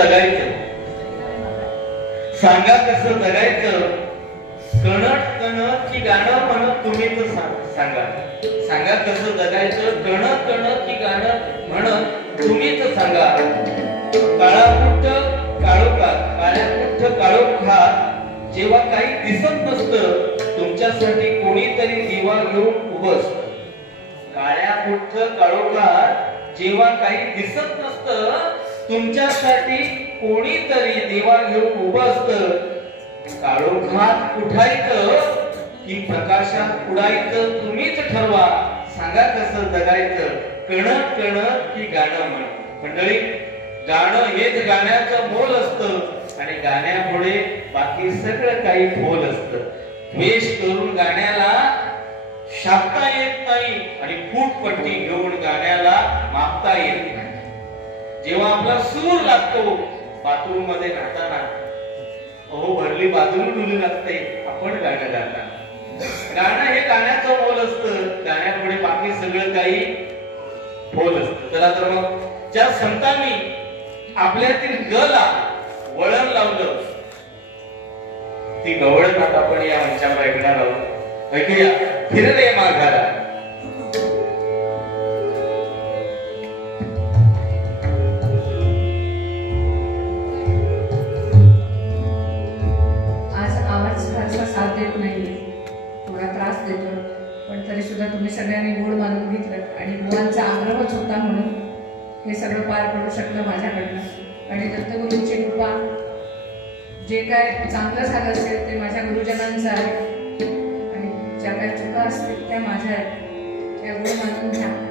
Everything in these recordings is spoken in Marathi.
जगायचं. सांगा कसं जगायचं? कणत कणत की गाणं म्हणत तुम्ही तर सांगा सांगा. कसं जगायचं? कणत कणत की गाणं म्हणत तुम्हीच सांगा. काळाकुट्ट काळोखात काळ्याकुट्ट काळोखा जेव्हा काही दिसत नसतं तुमच्यासाठी कोणीतरी दिवा घेऊन उभस काळ्या कुठ्ठ काळोखा जेव्हा काही दिसत नसतं तुमच्यासाठी कोणीतरी दिवा घेऊन उभं असत. काळोखात कुठायचं की प्रकाशात उडायचं तुम्हीच ठरवा. सांगा कसं जगायचं. कण कण की गाणं म्हण. मंडळी गाणं हेच गाण्याचं मोल असतं. आणि गाण्यामुळे बाकी सगळं काही फोल असतं. द्वेष करून गाण्याला शापता येत नाही. आणि फूट पट्टी घेऊन गाण्याला मापता येत नाही. जेव्हा आपला सूर लागतो बाथरूममध्ये राहताना अहो भरली बाथरूम डुली लागते आपण गाणं गाताना गाणं हे गाण्याचं मोल असतं गाण्यापुढे बाकी सगळं काही फोल असत. चला तर मग ज्या संतांनी आपल्यातील गला वळण लावलं ती गवळण आता आपण या मंचावर ऐकणार आहोत. ऐकूया फिरले माघारा. तुम्ही सगळ्यांनी गोड मानून घेतलं आणि मुलांचा आग्रहच होता म्हणून हे सगळं पार पडू शकलं माझ्याकडनं. आणि दत्तगुरूंची कृपा जे काय चांगलं झालं असेल ते माझ्या गुरुजनांचं आहे. आणि ज्या काही चुका असतील त्या माझ्या आहेत. त्या गोड मानून घ्या.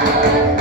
Música